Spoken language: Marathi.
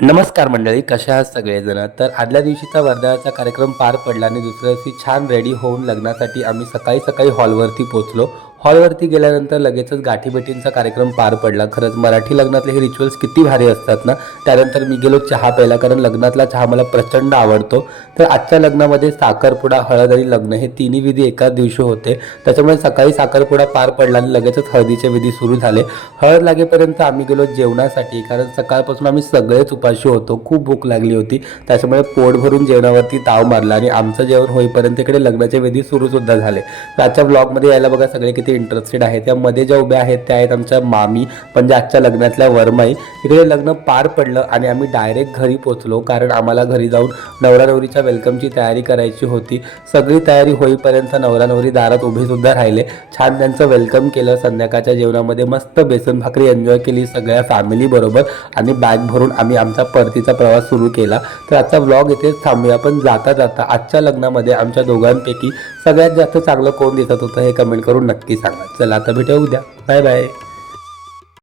नमस्कार मंडळी, कशा आहात सगळेजण? तर आदल्या दिवशीचा वर्धाचा कार्यक्रम पार पडला आणि दुसऱ्या दिवशी छान रेडी होऊन लग्नासाठी आम्ही सकाळी सकाळी हॉलवरती पोहोचलो. हॉलवरती गेल्यानंतर लगेचच गाठीभेटींचा कार्यक्रम पार पडला. खरंच मराठी लग्नातले हे रिच्युअल्स किती भारी असतात ना. त्यानंतर मी गेलो चहा प्यायला, कारण लग्नातला चहा मला प्रचंड आवडतो. तर आजच्या लग्नामध्ये साखरपुडा, हळद आणि लग्न हे तिन्ही विधी एकाच दिवशी होते. त्याच्यामुळे सकाळी साखरपुडा पार पडला आणि लगेचच हळदीचे विधी सुरू झाले. हळद लागेपर्यंत आम्ही गेलो जेवणासाठी, कारण सकाळपासून आम्ही सगळेच उपाशी होतो. खूप भूक लागली होती, त्याच्यामुळे पोट भरून जेवणावरती ताव मारला आणि आमचं जेवण होईपर्यंत इकडे लग्नाचे विधी सुद्धा झाले. आजच्या ब्लॉगमध्ये यायला बघा सगळे किती इंटरेस्टेड आहेत. त्यामध्ये ज्या उभ्या आहेत त्या आहेत आमच्या मामी, म्हणजे आजच्या लग्नातल्या वरमाई. इकडे लग्न पार पडलं आणि आम्ही डायरेक्ट घरी पोहोचलो, कारण आम्हाला घरी जाऊन नवरा नवरीच्या वेलकमची तयारी करायची होती. सगळी तयारी होईपर्यंत नवरा नवरी दारात उभे सुद्धा राहिले. छान त्यांचं वेलकम केलं. संध्याकाळच्या जेवणामध्ये मस्त बेसन भाकरी एन्जॉय केली सगळ्या फॅमिली बरोबर आणि बॅग भरून आम्ही आमचा परतीचा प्रवास सुरू केला. तर आजचा व्लॉग इथेच थांबूया. पण जाता जाता आजच्या लग्नामध्ये आमच्या दोघांपैकी सगळ्यात जास्त चांगलं कोण दिसत होतं हे कमेंट करून नक्की सांगा. चला आता भेटूया उद्या. Bye bye.